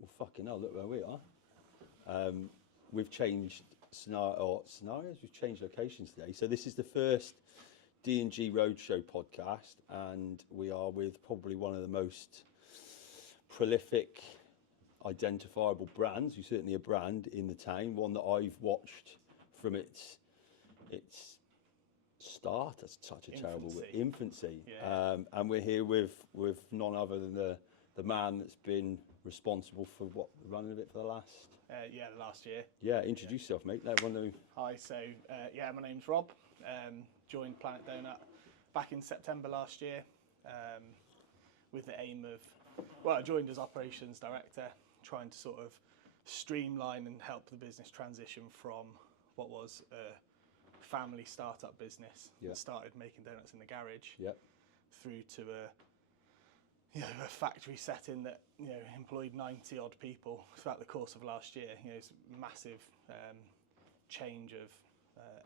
well, fucking hell, look where we are. We've changed scenarios, we've changed locations today. So this is the first D&G Roadshow podcast, and we are with probably one of the most prolific, identifiable brands. You're certainly a brand in the town, one that I've watched from its start. That's such a terrible word. Infancy. Yeah. And we're here with none other than the man that's been responsible for running of it for the last last year. Yeah, introduce yourself, mate. Let everyone know. Hi, so my name's Rob. Joined Planet Doughnut back in September last year with the aim of, I joined as operations director, trying to sort of streamline and help the business transition from what was a family startup business that started making donuts in the garage through to a factory setting that employed 90 odd people throughout the course of last year. It's a massive change of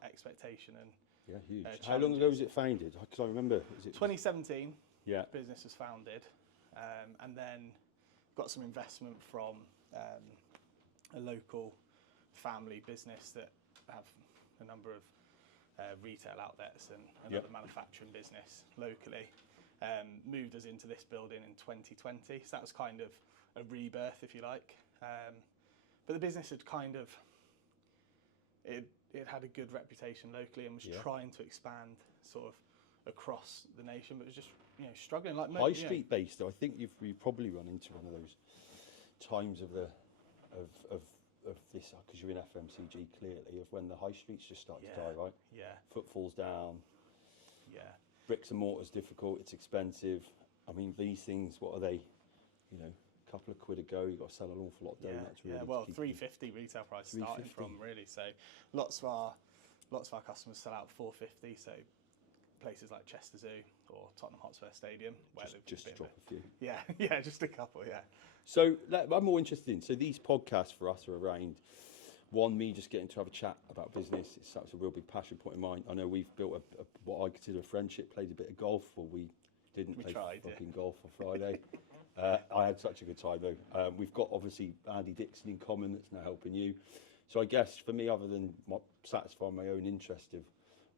expectation and huge. How long ago was it founded? Because I remember, is it 2017? Business was founded, and then got some investment from a local family business that have a number of retail outlets and another manufacturing business locally. Moved us into this building in 2020, so that was kind of a rebirth, if you like. But the business had kind of it had a good reputation locally and was trying to expand sort of across the nation, but it was just struggling. Like high street based, though. I think you've probably run into one of those times of this, because you're in FMCG clearly, of when the high streets just start to die, right? Yeah. Footfall's down. Yeah. Bricks and mortar's difficult. It's expensive. I mean, these things, what are they? A couple of quid a go. You've got to sell an awful lot of donuts. Really, well, $3.50 retail price starting from, really. So lots of our customers sell out $4.50. So places like Chester Zoo or Tottenham Hotspur Stadium, where just to drop a few. Yeah, just a couple. Yeah. So I'm more interested in. So these podcasts for us are around. One, me just getting to have a chat about business. It's a real big passion point of mine. I know we've built what I consider a friendship. Played a bit of golf. Well, we didn't play fucking golf on Friday. I had such a good time though. We've got obviously Andy Dixon in common that's now helping you. So I guess for me, other than satisfying my own interest of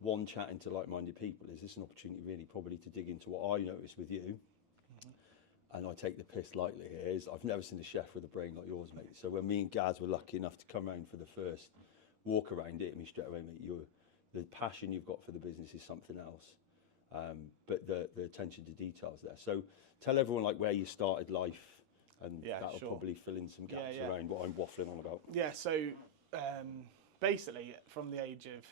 one, chatting to like-minded people, is this an opportunity really probably to dig into what I noticed with you. Mm-hmm. And I take the piss lightly here, is I've never seen a chef with a brain like yours, mate. So when me and Gaz were lucky enough to come round for the first walk around, it hit me straight away, mate. The passion you've got for the business is something else. But the attention to details there. So tell everyone like where you started life, and that'll probably fill in some gaps around what I'm waffling on about. Yeah, so basically from the age of,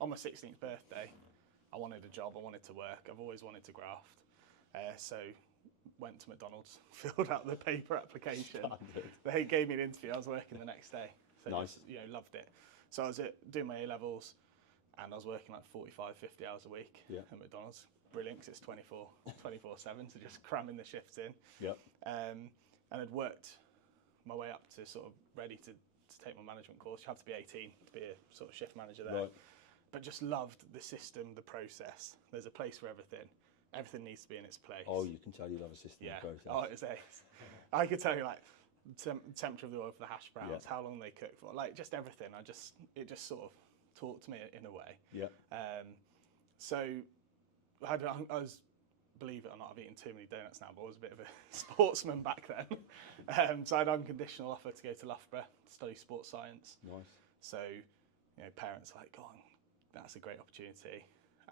on my 16th birthday, I wanted a job, I wanted to work, I've always wanted to graft. So went to McDonald's, filled out the paper application. They gave me an interview, I was working the next day. So nice. Just, loved it. So I was doing my A-levels, and I was working like 45, 50 hours a week at McDonald's. Brilliant, because it's 24/7, so just cramming the shifts in. Yep. And I'd worked my way up to sort of ready to take my management course. You have to be 18 to be a sort of shift manager there. Right. But just loved the system, the process. There's a place for everything. Everything needs to be in its place. Oh, you can tell you love a system and process. Oh, it's ace. I could tell you like temperature of the oil for the hash browns, how long they cook for, like just everything. It just sort of talked to me in a way. Yeah. So I was, believe it or not, I've eaten too many donuts now, but I was a bit of a sportsman back then. So I had an unconditional offer to go to Loughborough to study sports science. Nice. So, parents were like, go on, that's a great opportunity.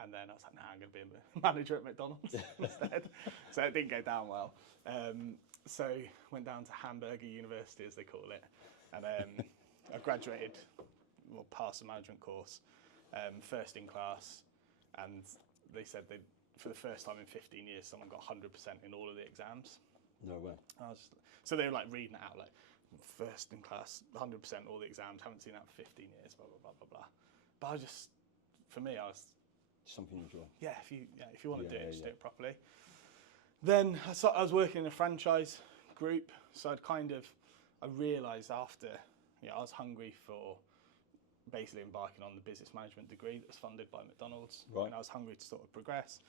And then I was like, I'm going to be a manager at McDonald's instead. So it didn't go down well. So went down to Hamburger University, as they call it. And I graduated, passed the management course, first in class. And they said for the first time in 15 years, someone got 100% in all of the exams. No way. So they were like reading it out, like first in class, 100% all the exams, haven't seen that for 15 years, blah, blah, blah, blah, blah. But for me, I was... Something you enjoy. Yeah, if you want to do it, just do it properly. Then I was working in a franchise group, so I realised after, I was hungry for basically embarking on the business management degree that was funded by McDonald's. Right. And I was hungry to sort of progress.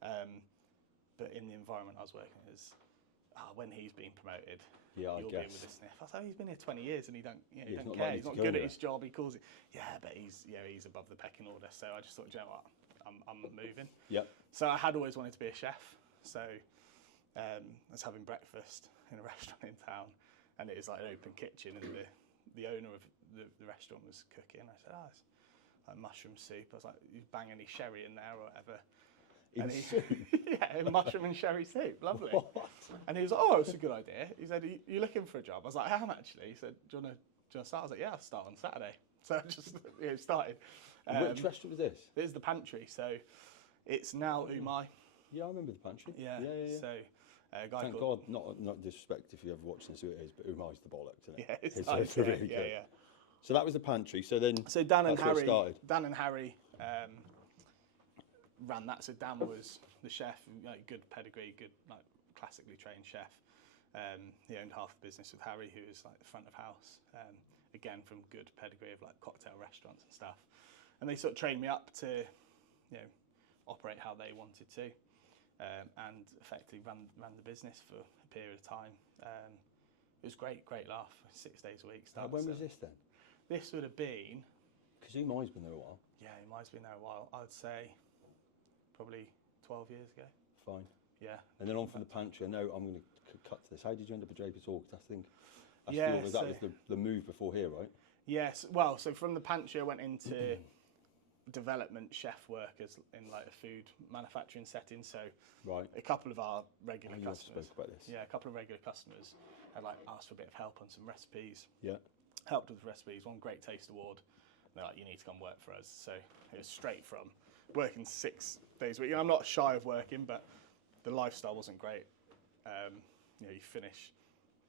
But in the environment I was working in, when he's been promoted, Yeah, I you'll be in guess. with a sniff. I thought he's been here 20 years and he don't, Yeah, he he's don't not care. likely He's to not go good at anywhere. his job. He calls it, but he's above the pecking order. So I just thought, you know what, I'm moving. Yep. So I had always wanted to be a chef. So I was having breakfast in a restaurant in town, and it was like an open kitchen, and the owner of the restaurant was cooking. I said, it's like mushroom soup. I was like, you bang any sherry in there or whatever. In And soup? yeah, mushroom and sherry soup, lovely. What? And he was like, oh, it's a good idea. He said, are you looking for a job? I was like, I am actually. He said, do you want to start? I was like, yeah, I'll start on Saturday. So I just started. Which restaurant was this? This is the pantry. So it's now Umai. Yeah, I remember the pantry. Yeah. Yeah. So a guy Thank called... God, not disrespect if you ever watch this, who it is, but Umai's the bollocks, isn't it? Yeah, it's It's nice. really Yeah. good. So that was the pantry. So then, So Dan and that's where it Harry, started. Ran that. So Dan was the chef, good pedigree, good classically trained chef. He owned half the business with Harry, who was like the front of house. Again, from good pedigree of like cocktail restaurants and stuff. And they sort of trained me up to, operate how they wanted to, and effectively ran the business for a period of time. It was great laugh. 6 days a week. When was this then? This would have been... Because Umai's been there a while. Yeah, it might have been there a while. I would say probably 12 years ago. Fine. Yeah. And then on from the pantry, I know I'm going to cut to this. How did you end up at Draper's Hall? Because I think that was the move before here, right? Yes. Well, so from the pantry, I went into development chef work in like a food manufacturing setting. So right. a couple of our regular You customers. spoke about this. Yeah, a couple of regular customers had like asked for a bit of help on some recipes. Yeah. Helped with recipes. Won Great Taste Award. They're like, you need to come work for us. So it was straight from working 6 days a week. I'm not shy of working, but the lifestyle wasn't great. You finish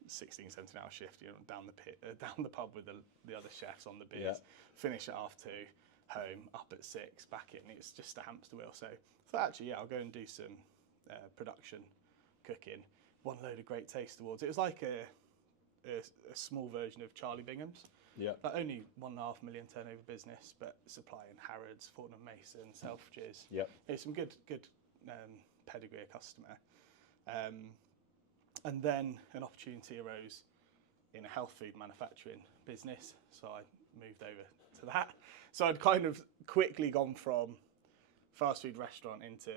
16, 17 hour shift, down the pub with the other chefs on the beers, finish at 2:30, home, up at 6, back in. It's just a hamster wheel. So I thought, actually, I'll go and do some production cooking. Won a load of Great Taste Awards. It was like a small version of Charlie Bingham's. Yeah. Like only 1.5 million turnover business, but supplying Harrods, Fortnum Mason, Selfridges. Yeah. Some good pedigree of customer. And then an opportunity arose in a health food manufacturing business, so I moved over to that. So I'd kind of quickly gone from fast food restaurant into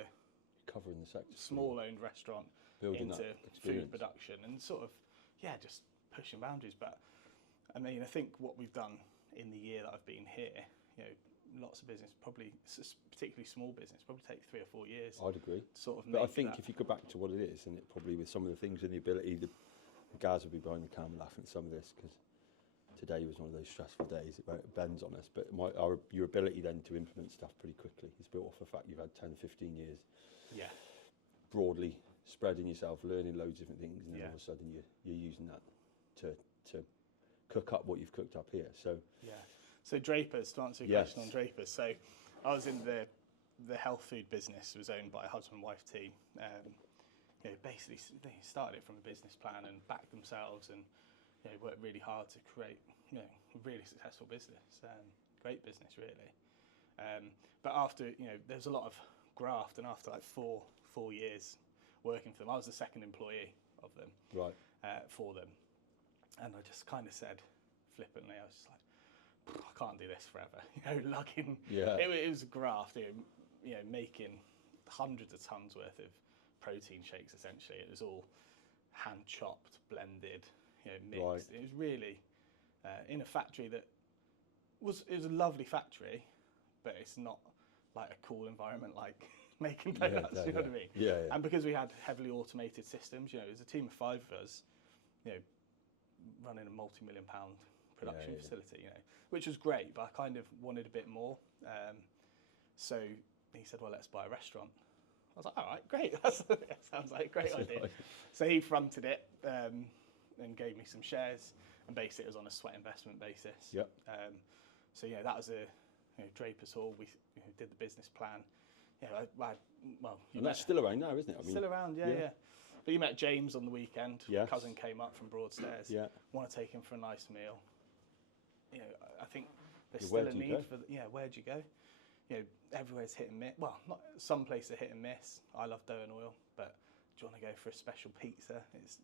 Covering the sector. small owned restaurant Building into that experience. food production and sort of, just pushing boundaries. But I mean, I think what we've done in the year that I've been here, lots of business, probably particularly small business, probably take 3 or 4 years. I'd agree. To sort of But I make think that. if you go back to what it is, and it probably with some of the things and the ability, the guys will be behind the camera laughing at some of this because today was one of those stressful days. It bends on us, but your ability then to implement stuff pretty quickly is built off the fact you've had 10, 15 years broadly spreading yourself, learning loads of different things, and then all of a sudden you're using that to cook up what you've cooked up here. So So Draper's, to answer your question on Draper's. So I was in the health food business. It was owned by a husband and wife team. Basically they started it from a business plan and backed themselves and worked really hard to create a really successful business. Great business really. But after there was a lot of graft, and after like 4 years working for them, I was the second employee of them. Right. For them, and I just kind of said flippantly, I was just like, I can't do this forever. Lugging. Yeah. It was a graft. Making hundreds of tons worth of protein shakes. Essentially, it was all hand chopped, blended, mixed. Right. It was really in a factory it was a lovely factory, but it's not like a cool environment like making donuts. You know what I mean? Yeah. And because we had heavily automated systems, it was a team of 5 of us, running a multi-million-pound production facility, which was great, but I kind of wanted a bit more. So he said, well, let's buy a restaurant. I was like, all right, great. That sounds like a great idea. Right. So he fronted it and gave me some shares, and basically it was on a sweat investment basis. Yep. So that was Draper's Hall. We did the business plan. And that's still around now, isn't it? I mean, still around, yeah. But you met James on the weekend. Yes. Cousin came up from Broadstairs. Yeah. Want to take him for a nice meal. I think there's Where still a do you need go? for. Where'd you go? Everywhere's hit and miss. Well, not some places are hit and miss. I love dough and oil, but do you want to go for a special pizza? It's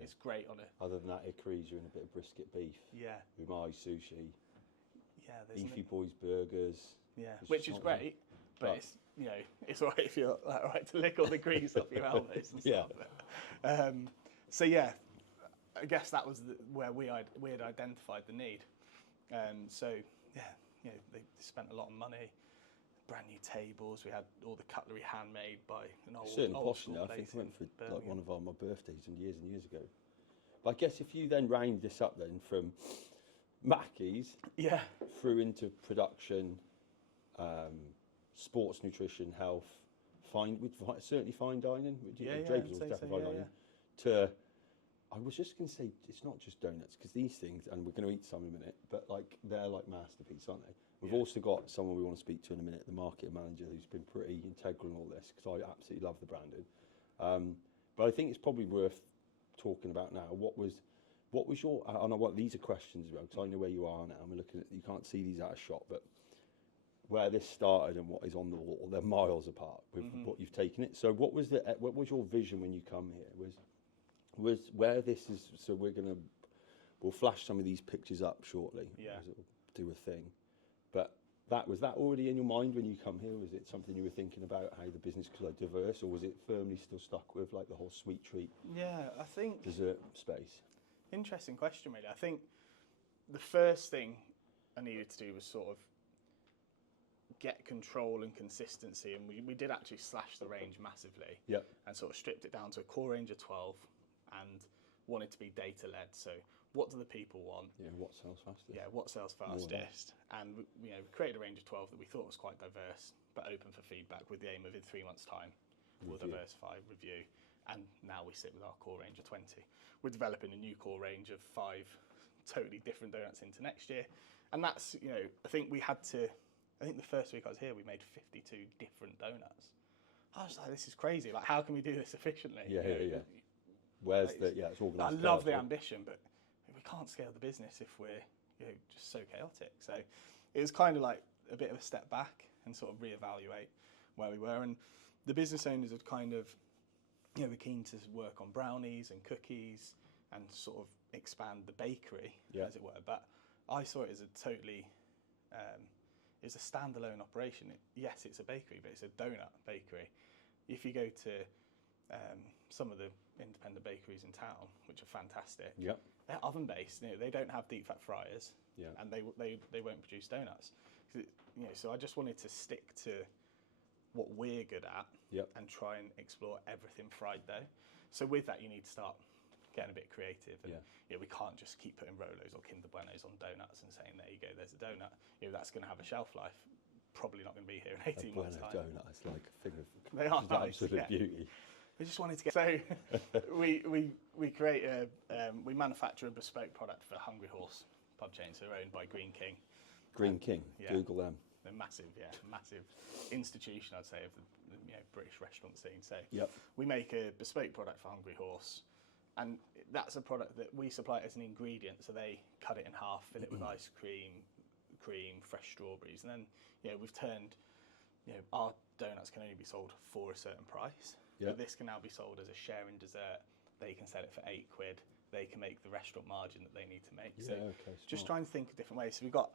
it's great on it. Other than that, Ikaries, you're in a bit of brisket beef. Yeah. Umai sushi. Yeah, there's Beefy Boys burgers. Yeah, It's which just is not- great, but it's it's alright if you're like, alright to lick all the grease off your elbows and Yeah. stuff. So yeah, I guess that was where we had identified the need. So yeah, they spent a lot of money, brand new tables. We had all the cutlery handmade by an Certain old posh school now. I place think I went for in like Birmingham. one of my birthdays and years ago. But I guess if you then round this up then from Mackey's Yeah, through into production, sports nutrition, health, certainly fine dining. Yeah, Draper's I'd was say definitely so, fine yeah, dining. To I was just going to say it's not just donuts because these things, and we're going to eat some in a minute, but like they're like masterpiece, aren't they? We've also got someone we want to speak to in a minute, the marketing manager, who's been pretty integral in all this because I absolutely love the branding. But I think it's probably worth talking about now. What was your? I know what these are questions about because I know where you are now. I'm looking at you can't see these out of shot, but where this started and what is on the wall, they're miles apart with what you've taken it. So what was your vision when you come here? Was where this is? So we'll flash some of these pictures up shortly. Yeah. As it'll do a thing. But was that already in your mind when you come here? Was it something you were thinking about how the business could like diverse, or was it firmly still stuck with like the whole sweet treat yeah. I think dessert space? interesting question, really. I think the first thing I needed to do was sort of get control and consistency, and we did actually slash the range massively. Yep. And sort of stripped it down to a core range of 12 and wanted to be data led. So what do the people want? Yeah. What sells fastest? Yeah, what sells fastest? And we created a range of 12 that we thought was quite diverse, but open for feedback with the aim of in 3 months' time we'll diversify, review, and now we sit with our core range of 20. We're developing a new core range of 5 totally different donuts into next year, and that's I think the first week I was here we made 52 different donuts. I was like, this is crazy. Like, how can we do this efficiently? Yeah. It's organised. I love the ambition, but we can't scale the business if we're just so chaotic. So it was kind of like a bit of a step back and sort of reevaluate where we were. And the business owners had kind of, were keen to work on brownies and cookies and sort of expand the bakery, as it were. But I saw it as a totally, it's a standalone operation. Yes, it's a bakery, but it's a donut bakery. If you go to some of the independent bakeries in town, which are fantastic, they're oven based. They don't have deep fat fryers, and they won't produce donuts. So I just wanted to stick to what we're good at and try and explore everything fried dough. So with that, you need to start getting a bit creative. And, we can't just keep putting Rolos or Kinder Buenos on donuts and saying, there you go, there's a donut. That's going to have a shelf life. Probably not going to be here in 18 months' time. Donut, it's like a thing of they are nice, absolute beauty. We just wanted to get we we manufacture a bespoke product for Hungry Horse pub chain, so they're owned by Green King. Green King, Google them. They're massive institution, I'd say, of the British restaurant scene. So we make a bespoke product for Hungry Horse, and that's a product that we supply as an ingredient. So they cut it in half, fill it with ice cream, fresh strawberries, and then we've turned our donuts can only be sold for a certain price. But this can now be sold as a sharing dessert. They can sell it for £8. They can make the restaurant margin that they need to make. So just trying to think of different ways. So we've got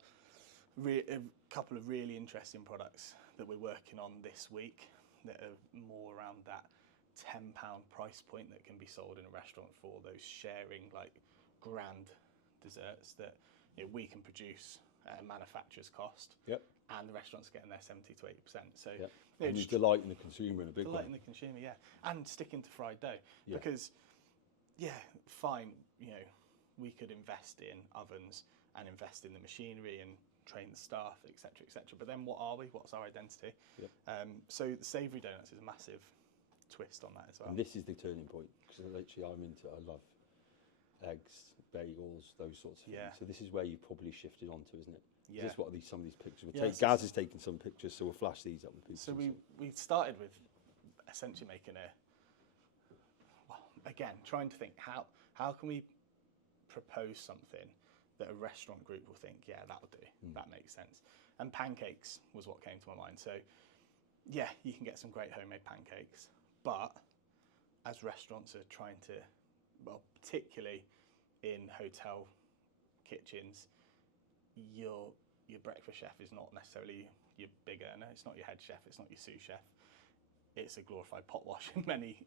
a couple of really interesting products that we're working on this week that are more around that £10 price point that can be sold in a restaurant for those sharing like grand desserts that we can produce at a manufacturer's cost. And the restaurant's getting their 70 to 80%. So and just delighting the consumer in a big way. Delighting the consumer, and sticking to fried dough because, fine, we could invest in ovens and invest in the machinery and train the staff, etc., etc. But then what are we? What's our identity? So the savoury donuts is a massive twist on that as well. And this is the turning point because literally I love eggs, bagels, those sorts of things. So this is where you probably shifted onto, isn't it? This is what some of these pictures will take. Gaz has taken some pictures, so we'll flash these up with people. So we started with essentially making trying to think how can we propose something that a restaurant group will think, that'll do, that makes sense. And pancakes was what came to my mind. So you can get some great homemade pancakes, but as restaurants are trying to, well, particularly in hotel kitchens, your breakfast chef is not necessarily your big earner. It's not your head chef. It's not your sous chef. It's a glorified pot wash in many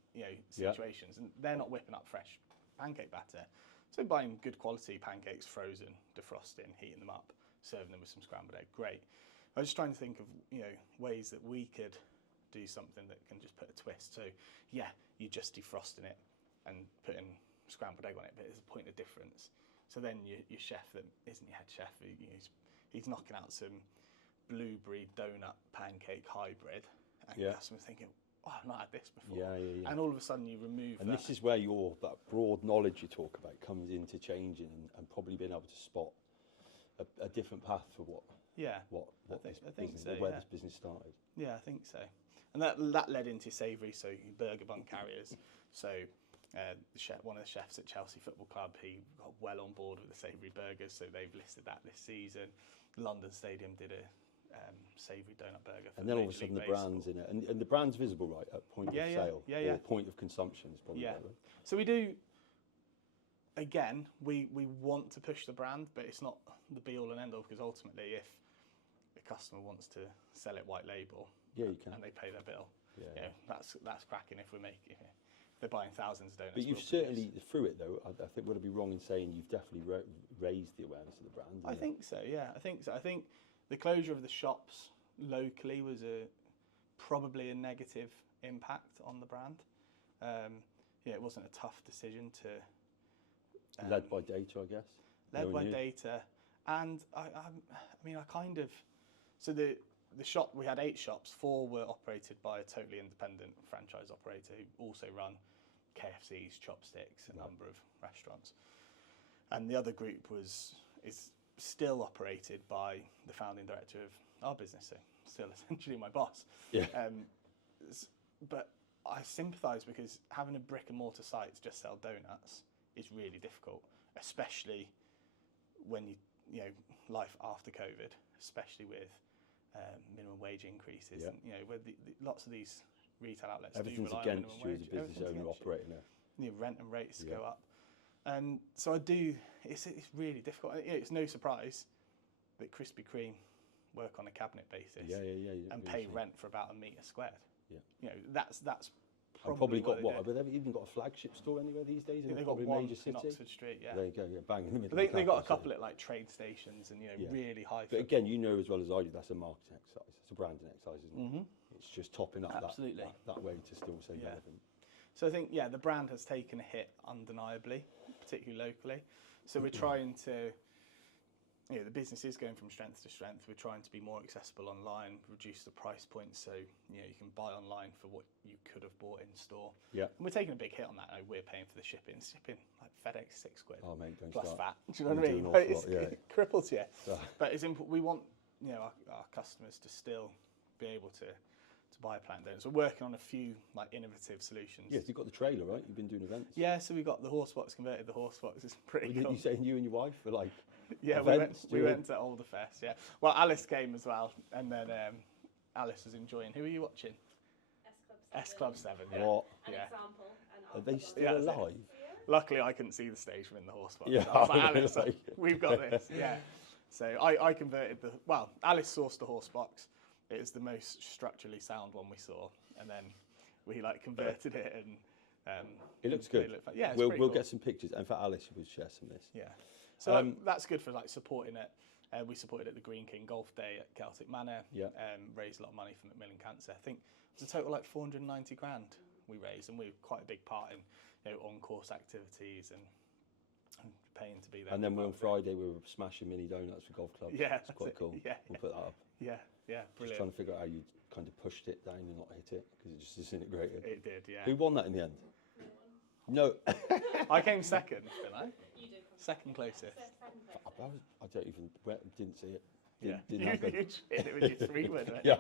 situations, and they're not whipping up fresh pancake batter. So buying good quality pancakes, frozen, defrosting, heating them up, serving them with some scrambled egg, great. I was just trying to think of ways that we could do something that can just put a twist. So yeah, you're just defrosting it and putting scrambled egg on it, but there's a point of difference. So then your chef that isn't your head chef, he's knocking out some blueberry donut pancake hybrid, and customers thinking, oh, I've not had this before. Yeah. And all of a sudden you remove and this is where that broad knowledge you talk about comes into changing and probably being able to spot a different path for what where this business started. Yeah, I think so. And that led into savoury, so burger bun carriers. So one of the chefs at Chelsea Football Club, he got well on board with the savoury burgers, so they've listed that this season. London Stadium did a savoury donut burger. For and then all of a sudden the brand's in it, and the brand's visible, right, at point of sale or point of consumption is probably better. So we do. Again, we want to push the brand, but it's not the be all and end all, because ultimately, if a customer wants to sell it white label, you can, and they pay their bill, that's cracking. If they're buying thousands of donuts. But you've certainly, through it though, I think would it be wrong in saying you've definitely raised the awareness of the brand? I think so. Yeah, I think so. I think the closure of the shops locally was probably a negative impact on the brand. It wasn't a tough decision to. Led by data, I guess. Led by data, and so the shop, we had 8 shops. 4 were operated by a totally independent franchise operator who also run KFCs, Chopsticks, a number of restaurants, and the other group is still operated by the founding director of our business, so still essentially my boss. Yeah. But I sympathise, because having a brick and mortar site to just sell donuts is really difficult, especially when life after COVID, especially with minimum wage increases, and where lots of these retail outlets everything's do rely against on you as a business owner operating there. Rent and rates go up, and so I do. It's really difficult. It's no surprise that Krispy Kreme work on a cabinet basis, and pay rent for about a metre squared. Yeah, that's probably got what? Have they even got a flagship store anywhere these days? They've got one in Oxford Street. Yeah, there you go. Yeah, bang in the middle. They got a couple at like train stations and really high. But again, as well as I do, that's a marketing exercise. It's a branding exercise, isn't it? It's just topping up that way to still stay relevant. So I think the brand has taken a hit undeniably, particularly locally. So we're trying to. The business is going from strength to strength. We're trying to be more accessible online, reduce the price point, so you can buy online for what you could have bought in store. Yeah, and we're taking a big hit on that. We're paying for the shipping like FedEx £6. Oh mate, don't plus start. VAT. Do you know what I mean? It cripples you. But it's we want our customers to still be able to buy Planet Doughnut. So we're working on a few like innovative solutions. Yes, you've got the trailer, right? You've been doing events. Yeah, so we got the horse box converted. The horse box is pretty cool. You saying you and your wife were like. Yeah, we went to Alderfest. Yeah, well, Alice came as well, and then Alice was enjoying. Who are you watching? S Club 7. Yeah. What? An example. Are they still alive? Luckily, I couldn't see the stage from in the horse box. Yeah, I was like, Alice, we've got this. Yeah. So I converted Alice sourced the horse box. It was the most structurally sound one we saw, and then we converted it and. It looks good. Yeah, we'll cool. get some pictures, and for Alice, we'll share some of this. Yeah. So that's good for supporting it. We supported it at the Green King Golf Day at Celtic Manor. Yeah. Raised a lot of money for Macmillan Cancer. I think it was a total 490 grand we raised, and we were quite a big part in on-course activities and paying to be there. And then on Friday we were smashing mini donuts for golf clubs. Yeah, it's quite cool. Yeah, we'll put that up. Yeah, brilliant. Just trying to figure out how you kind of pushed it down and not hit it, because it just disintegrated. It did, yeah. Who won that in the end? No. I came second, didn't I? You did. Second closest. I didn't see it. Didn't happen. You hit it with your 3 wood, right? Yeah,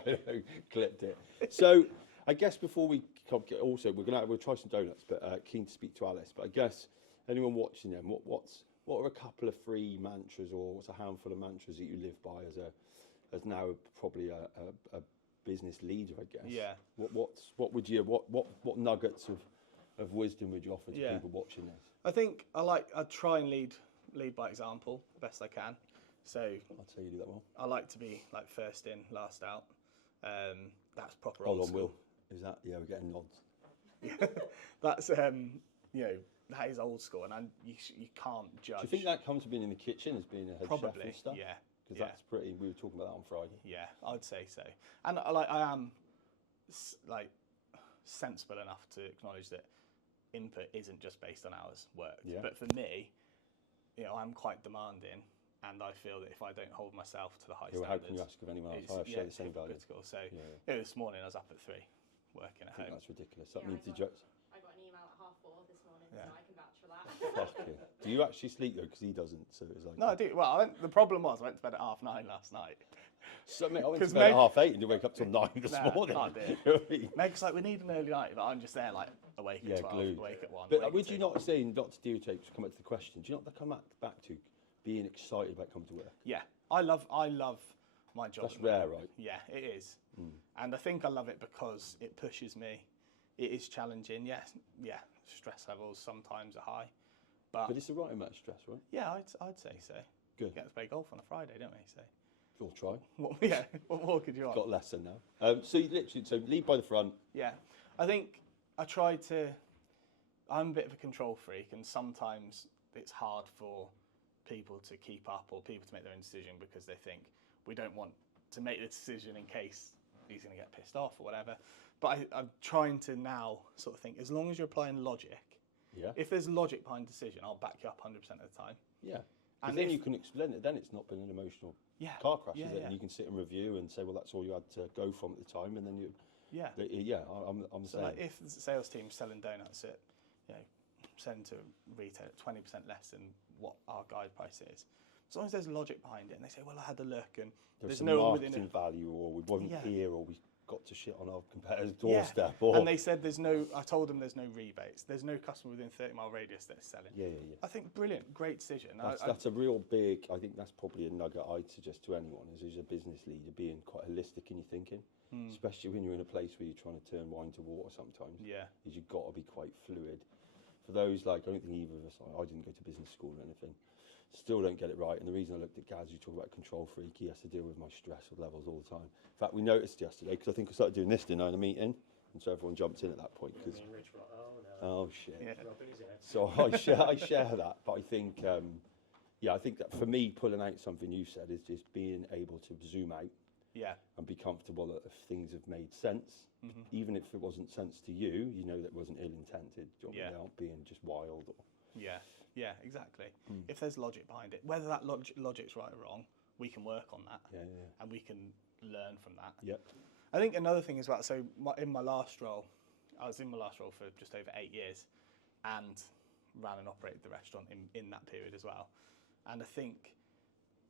clipped it. So I guess before we also we'll try some donuts, but keen to speak to Alice. But I guess anyone watching them, what are a couple of free mantras, or what's a handful of mantras that you live by as now probably a business leader, I guess? Yeah. What nuggets of of wisdom would you offer to people watching this? I think I try and lead by example the best I can. So I'd say you do that well. I like to be like first in, last out. That's proper Hold old on, school. Will. Is that? Yeah, we're getting nods. That's you know, that is old school, and you can't judge. Do you think that comes from being in the kitchen as being a head chef and stuff? Yeah. Because that's pretty. We were talking about that on Friday. Yeah, I'd say so. And I am like sensible enough to acknowledge that input isn't just based on hours worked. Yeah. But for me, you know, I'm quite demanding, and I feel that if I don't hold myself to the high standards, how can you ask of anyone else? I share the same value. So this morning I was up at 3, working at home. That's ridiculous. That means I got an email at 4:30 this morning, so I can vouch for that. Fuck it. Do you actually sleep though? Because he doesn't. So it was like. No, I do. Well, the problem was I went to bed at 9:30 last night. So, mate, I went to bed at 8:30 and you wake up till 9 this morning. Can't do it. Meg's like, we need an early night, but I'm just there like awake at 12, glued. awake at 1. But would you not say, not to stereotype, to come back to the question, do you not come back to being excited about coming to work? Yeah, I love my job. That's rare, right? Yeah, it is. And I think I love it because it pushes me. It is challenging. Yes, stress levels sometimes are high. But it's the right amount of stress, right? Yeah, I'd say so. Good. We get to play golf on a Friday, don't we? So. We'll try. What more could you want? Got less than now. So you literally, lead by the front. Yeah, I think I try to. I'm a bit of a control freak, and sometimes it's hard for people to keep up or people to make their own decision because they think we don't want to make the decision in case he's going to get pissed off or whatever. But I'm trying to now sort of think, as long as you're applying logic, if there's logic behind the decision, I'll back you up 100% of the time. Yeah. And then you can explain it. Then it's not been an emotional car crash, is it? And you can sit and review and say, well, that's all you had to go from at the time, and then you. Yeah. I'm so saying. like if the sales team's selling donuts at, selling to retail at 20% less than what our guide price is, as long as there's logic behind it, and they say, well, I had a look, and there's no one within marketing value, or we wasn't here, or we got to shit on our competitor's doorstep. Or... And they said I told them there's no rebates. There's no customer within 30-mile radius that's selling. Yeah. I think brilliant, great decision. That's a real big, I think that's probably a nugget I'd suggest to anyone who's a business leader, being quite holistic in your thinking, especially when you're in a place where you're trying to turn wine to water sometimes. Yeah. Is you've got to be quite fluid. For those, I don't think either of us, I didn't go to business school or anything, still don't get it right. And the reason I looked at Gaz, you talk about control freak, he has to deal with my stress levels all the time. In fact, we noticed yesterday, because I think I started doing this, didn't I, in a meeting? And so everyone jumped in at that point. Cause, oh, shit. Yeah. So I share that. But I think, I think that for me, pulling out something you said is just being able to zoom out. Yeah. And be comfortable that if things have made sense, even if it wasn't sense to you, you know that wasn't ill-intended. They aren't being just wild. Or... Yeah, exactly. If there's logic behind it, whether that logic's right or wrong, we can work on that. And we can learn from that. Yeah. I think another thing as well, so in my last role, I was in my last role for just over 8 years and ran and operated the restaurant in that period as well. And I think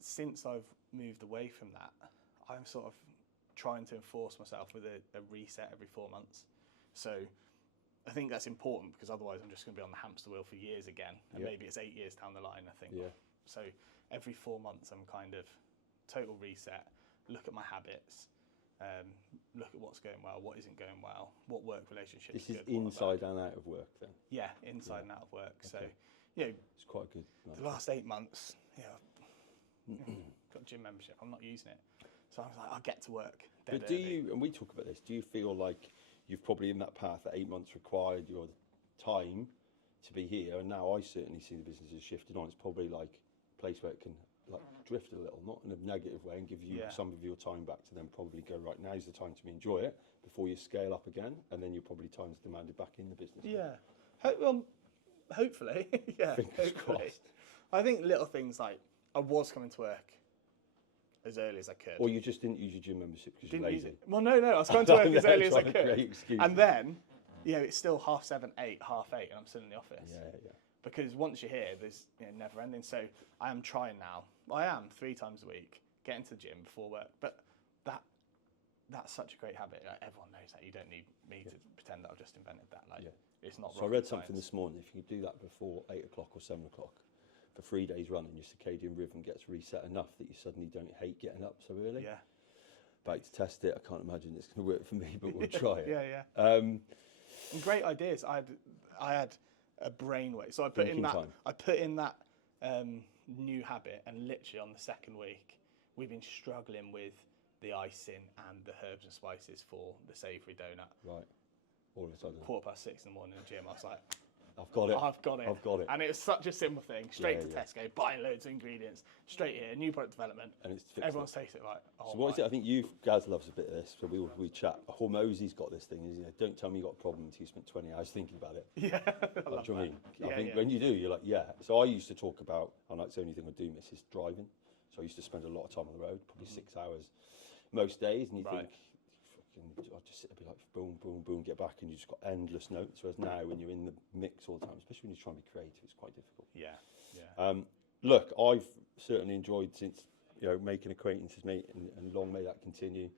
since I've moved away from that, I'm sort of trying to enforce myself with a reset every 4 months. So I think that's important because otherwise I'm just going to be on the hamster wheel for years again. And maybe it's 8 years down the line, I think. Yeah. So every 4 months I'm kind of total reset, look at my habits, look at what's going well, what isn't going well, what work relationships. This is inside and out of work then? Yeah, inside and out of work. Okay. So, it's quite good. The last 8 months, got a gym membership, I'm not using it. So I was like, I'll get to work. But do you, and we talk about this, do you feel like you've probably in that path that 8 months required your time to be here, and now I certainly see the business has shifted on. It's probably like a place where it can drift a little, not in a negative way, and give you some of your time back to then probably go, right, now's the time to enjoy it before you scale up again, and then you're probably time's demanded back in the business. Yeah. Hopefully. Yeah, Fingers crossed. I think little things like I was coming to work as early as I could. Or you just didn't use your gym membership because you're lazy. Well, no, I was coming to work as early as I could. And then, it's still 7:30, 8:30, and I'm still in the office. Yeah. Because once you're here, there's never ending. So I am trying now. I am 3 times a week, get into the gym before work. But that's such a great habit. Everyone knows that. You don't need me to pretend that I've just invented that. It's not. So I read something this morning. If you do that before 8 o'clock or 7 o'clock, for 3 days running, your circadian rhythm gets reset enough that you suddenly don't hate getting up so early. Yeah. About to test it. I can't imagine it's going to work for me, but we'll try it. Yeah. And great ideas. I had a brainwave. So I put Thinking time. in that new habit, and literally on the second week, we've been struggling with the icing and the herbs and spices for the savoury donut. Right. All of a sudden. 6:15 in the morning in the gym, I was like, I've got it. I've got it. I've got it. And it was such a simple thing. Straight Yeah, to yeah. Tesco, buying loads of ingredients, straight here, new product development. And it's fixed. Everyone's tasted it like, oh, So what is it? I think Gaz loves a bit of this. So we chat. Hormozy's got this thing. Is, don't tell me you got a problem until you spent 20 hours thinking about it. Yeah, I Like, love do you know what I mean? that. I think Yeah. when you do, you're like, yeah. So I used to talk about, and that's the only thing I do miss is driving. So I used to spend a lot of time on the road, probably 6 hours most days, and you Right. think, fucking, I'd just sit there and be like, boom, boom, boom, get back, and you just got endless notes. Whereas now, when you're in the mix all the time, especially when you're trying to be creative, it's quite difficult. Yeah. Look, I've certainly enjoyed since making acquaintances, mate, and long may that continue.